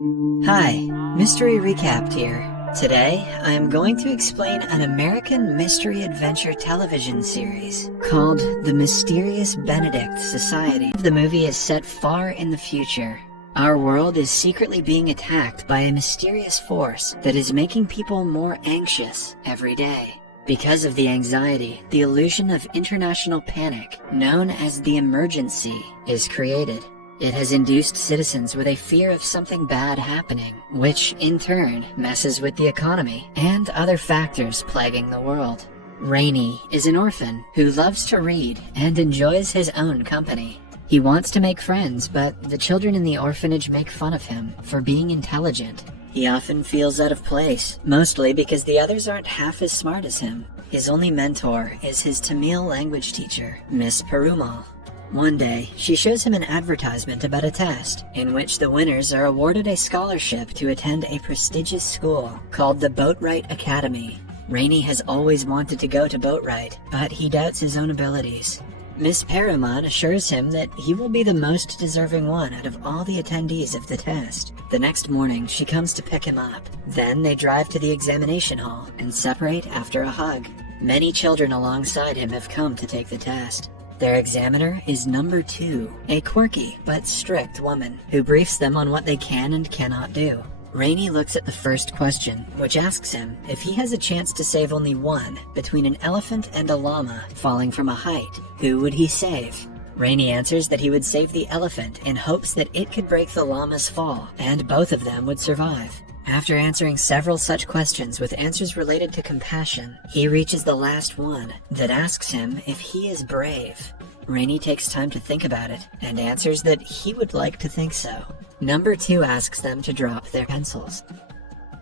Hi, Mystery Recapped here. Today, I am going to explain an American mystery adventure television series called The Mysterious Benedict Society. The movie is set far in the future. Our world is secretly being attacked by a mysterious force that is making people more anxious every day. Because of the anxiety, the illusion of international panic, known as the emergency, is created. It has induced citizens with a fear of something bad happening, which in turn messes with the economy and other factors plaguing the world. Rainey is an orphan who loves to read and enjoys his own company. He wants to make friends, but the children in the orphanage make fun of him for being intelligent. He often feels out of place, mostly because the others aren't half as smart as him. His only mentor is his Tamil language teacher, Miss Perumal. One day, she shows him an advertisement about a test, in which the winners are awarded a scholarship to attend a prestigious school called the Boatwright Academy. Rainey has always wanted to go to Boatwright, but he doubts his own abilities. Miss Perumal assures him that he will be the most deserving one out of all the attendees of the test. The next morning, she comes to pick him up. Then they drive to the examination hall and separate after a hug. Many children alongside him have come to take the test. Their examiner is number 2, a quirky but strict woman who briefs them on what they can and cannot do. Rainey looks at the first question, which asks him if he has a chance to save only one between an elephant and a llama falling from a height. Who would he save? Rainey answers that he would save the elephant in hopes that it could break the llama's fall, and both of them would survive. After answering several such questions with answers related to compassion, he reaches the last one that asks him if he is brave. Rainey takes time to think about it and answers that he would like to think so. Number 2 asks them to drop their pencils.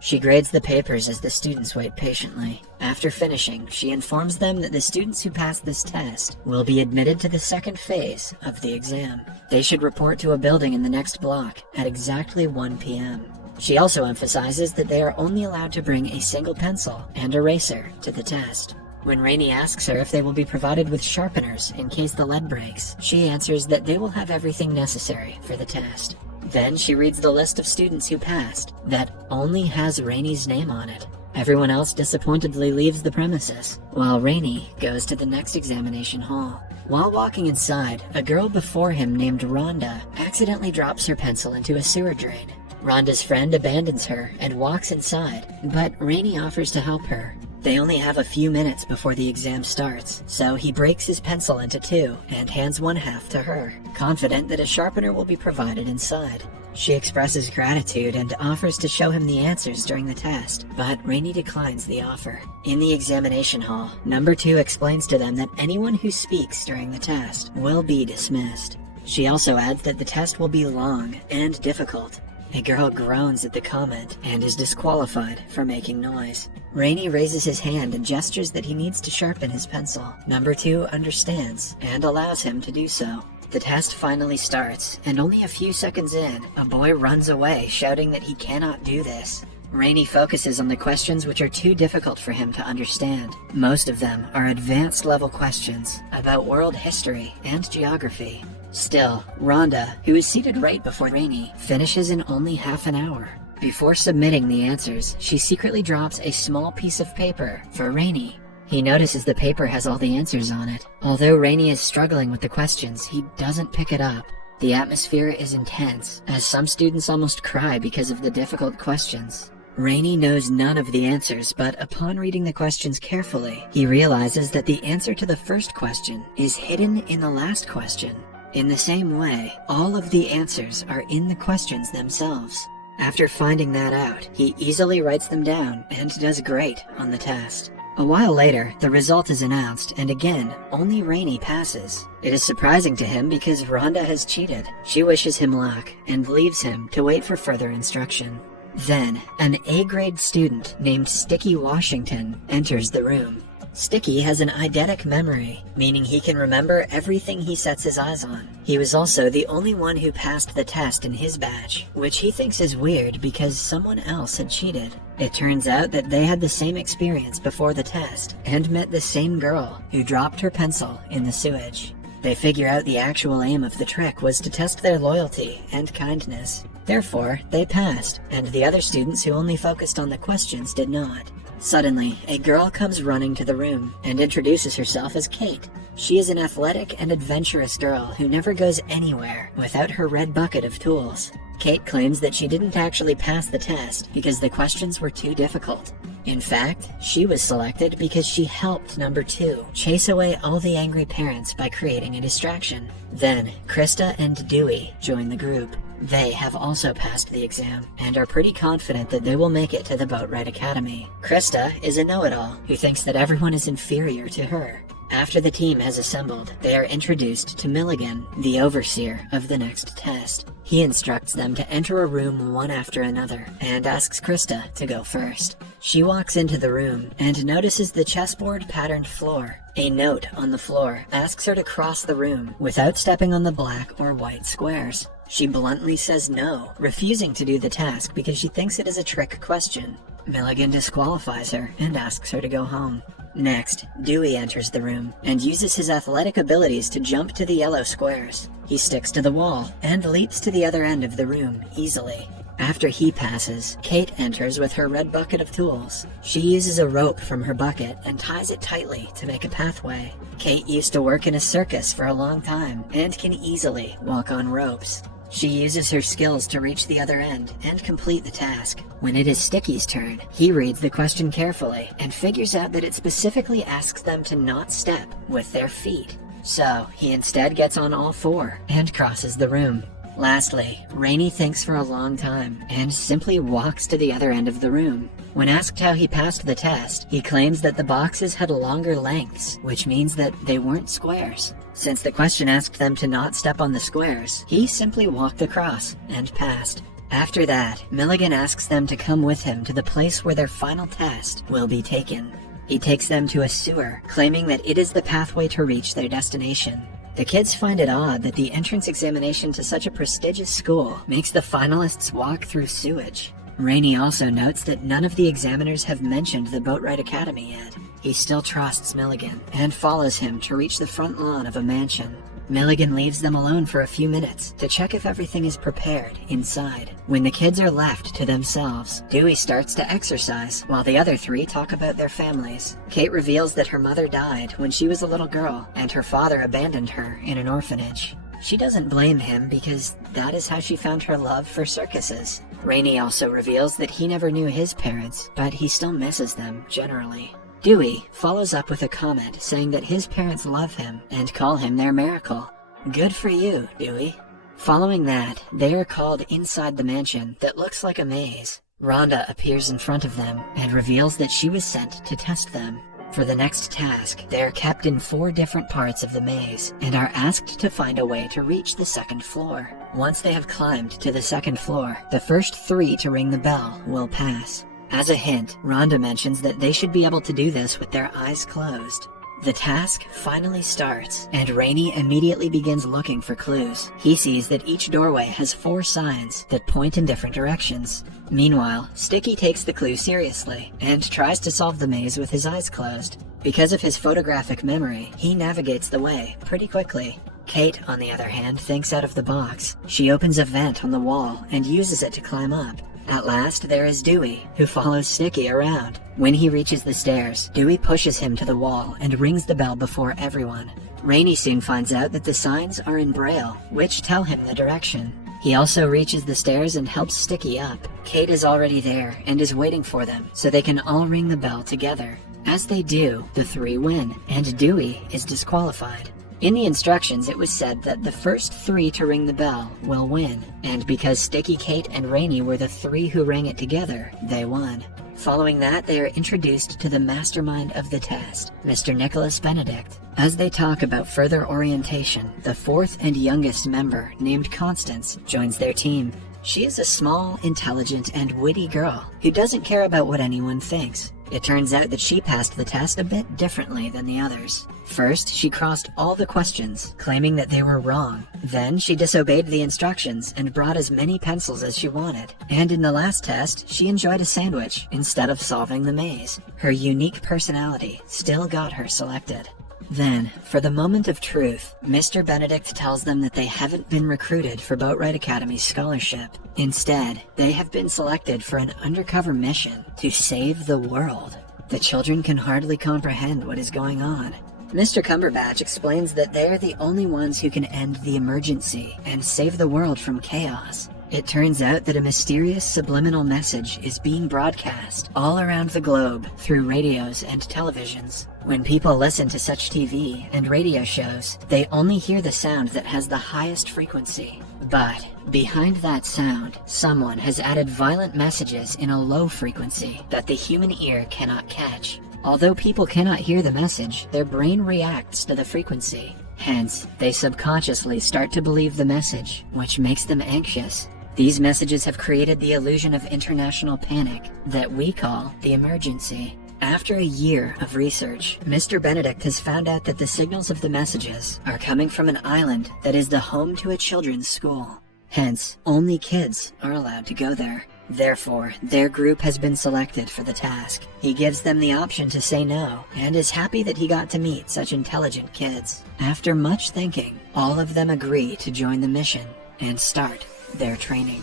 She grades the papers as the students wait patiently. After finishing, she informs them that the students who pass this test will be admitted to the second phase of the exam. They should report to a building in the next block at exactly 1 p.m. She also emphasizes that they are only allowed to bring a single pencil and eraser to the test. When Rainey asks her if they will be provided with sharpeners in case the lead breaks, she answers that they will have everything necessary for the test. Then she reads the list of students who passed that only has Rainey's name on it. Everyone else disappointedly leaves the premises, while Rainey goes to the next examination hall. While walking inside, a girl before him named Rhonda accidentally drops her pencil into a sewer drain. Rhonda's friend abandons her and walks inside, but Rainey offers to help her. They only have a few minutes before the exam starts, so he breaks his pencil into 2 and hands one half to her, confident that a sharpener will be provided inside. She expresses gratitude and offers to show him the answers during the test, but Rainey declines the offer. In the examination hall, number 2 explains to them that anyone who speaks during the test will be dismissed. She also adds that the test will be long and difficult. A girl groans at the comment and is disqualified for making noise. Rainey raises his hand and gestures that he needs to sharpen his pencil. Number 2 understands and allows him to do so. The test finally starts, and only a few seconds in, a boy runs away shouting that he cannot do this. Rainey focuses on the questions which are too difficult for him to understand. Most of them are advanced level questions about world history and geography. Still, Rhonda, who is seated right before Rainey, finishes in only half an hour. Before submitting the answers, she secretly drops a small piece of paper for Rainey. He notices the paper has all the answers on it. Although Rainey is struggling with the questions, he doesn't pick it up. The atmosphere is intense, as some students almost cry because of the difficult questions. Rainey knows none of the answers, but upon reading the questions carefully, he realizes that the answer to the first question is hidden in the last question. In the same way, all of the answers are in the questions themselves. After finding that out, he easily writes them down and does great on the test. A while later, the result is announced, and again, only Rainey passes. It is surprising to him because Rhonda has cheated. She wishes him luck and leaves him to wait for further instruction. Then, an A-grade student named Sticky Washington enters the room. Sticky has an eidetic memory, meaning he can remember everything he sets his eyes on. He was also the only one who passed the test in his batch, which he thinks is weird because someone else had cheated. It turns out that they had the same experience before the test, and met the same girl who dropped her pencil in the sewage. They figure out the actual aim of the trick was to test their loyalty and kindness. Therefore, they passed, and the other students who only focused on the questions did not. Suddenly, a girl comes running to the room and introduces herself as Kate. She is an athletic and adventurous girl who never goes anywhere without her red bucket of tools. Kate claims that she didn't actually pass the test because the questions were too difficult. In fact, she was selected because she helped number 2 chase away all the angry parents by creating a distraction. Then, Krista and Dewey join the group. They have also passed the exam and are pretty confident that they will make it to the Boatwright Academy. Krista is a know-it-all who thinks that everyone is inferior to her. After the team has assembled, they are introduced to Milligan, the overseer of the next test. He instructs them to enter a room one after another and asks Krista to go first. She walks into the room and notices the chessboard-patterned floor. A note on the floor asks her to cross the room without stepping on the black or white squares. She bluntly says no, refusing to do the task because she thinks it is a trick question. Milligan disqualifies her and asks her to go home. Next, Dewey enters the room and uses his athletic abilities to jump to the yellow squares. He sticks to the wall and leaps to the other end of the room easily. After he passes, Kate enters with her red bucket of tools. She uses a rope from her bucket and ties it tightly to make a pathway. Kate used to work in a circus for a long time and can easily walk on ropes. She uses her skills to reach the other end and complete the task. When it is Sticky's turn, he reads the question carefully and figures out that it specifically asks them to not step with their feet. So, he instead gets on all 4 and crosses the room. Lastly, Rainey thinks for a long time and simply walks to the other end of the room. When asked how he passed the test, he claims that the boxes had longer lengths, which means that they weren't squares. Since the question asked them to not step on the squares, he simply walked across and passed. After that, Milligan asks them to come with him to the place where their final test will be taken. He takes them to a sewer, claiming that it is the pathway to reach their destination. The kids find it odd that the entrance examination to such a prestigious school makes the finalists walk through sewage. Rainey also notes that none of the examiners have mentioned the Boatwright Academy yet. He still trusts Milligan and follows him to reach the front lawn of a mansion. Milligan leaves them alone for a few minutes to check if everything is prepared inside. When the kids are left to themselves, Dewey starts to exercise while the other 3 talk about their families. Kate reveals that her mother died when she was a little girl and her father abandoned her in an orphanage. She doesn't blame him because that is how she found her love for circuses. Rainey also reveals that he never knew his parents, but he still misses them generally. Dewey follows up with a comment saying that his parents love him and call him their miracle. Good for you, Dewey. Following that, they are called inside the mansion that looks like a maze. Rhonda appears in front of them and reveals that she was sent to test them. For the next task, they are kept in 4 different parts of the maze and are asked to find a way to reach the 2nd floor. Once they have climbed to the 2nd floor, the first 3 to ring the bell will pass. As a hint, Rhonda mentions that they should be able to do this with their eyes closed. The task finally starts, and Rainey immediately begins looking for clues. He sees that each doorway has 4 signs that point in different directions. Meanwhile, Sticky takes the clue seriously and tries to solve the maze with his eyes closed. Because of his photographic memory, he navigates the way pretty quickly. Kate, on the other hand, thinks out of the box. She opens a vent on the wall and uses it to climb up. At last, there is Dewey, who follows Sticky around. When he reaches the stairs, Dewey pushes him to the wall and rings the bell before everyone. Rainey soon finds out that the signs are in Braille, which tell him the direction. He also reaches the stairs and helps Sticky up. Kate is already there and is waiting for them, so they can all ring the bell together. As they do, the 3 win, and Dewey is disqualified. In the instructions, it was said that the first 3 to ring the bell will win, and because Sticky, Kate, and Rainey were the 3 who rang it together, they won. Following that, they are introduced to the mastermind of the test, Mr. Nicholas Benedict. As they talk about further orientation, the 4th and youngest member, named Constance, joins their team. She is a small, intelligent, and witty girl who doesn't care about what anyone thinks. It turns out that she passed the test a bit differently than the others. First, she crossed all the questions, claiming that they were wrong. Then, she disobeyed the instructions and brought as many pencils as she wanted. And in the last test, she enjoyed a sandwich instead of solving the maze. Her unique personality still got her selected. Then, for the moment of truth, Mr. Benedict tells them that they haven't been recruited for Boatwright Academy's scholarship. Instead, they have been selected for an undercover mission to save the world. The children can hardly comprehend what is going on. Mr. Cumberbatch explains that they are the only ones who can end the emergency and save the world from chaos. It turns out that a mysterious subliminal message is being broadcast all around the globe through radios and televisions. When people listen to such TV and radio shows, they only hear the sound that has the highest frequency. But behind that sound, someone has added violent messages in a low frequency that the human ear cannot catch. Although people cannot hear the message, their brain reacts to the frequency. Hence, they subconsciously start to believe the message, which makes them anxious. These messages have created the illusion of international panic that we call the emergency. After a year of research, Mr. Benedict has found out that the signals of the messages are coming from an island that is the home to a children's school. Hence, only kids are allowed to go there. Therefore, their group has been selected for the task. He gives them the option to say no, and is happy that he got to meet such intelligent kids. After much thinking, all of them agree to join the mission and start their training.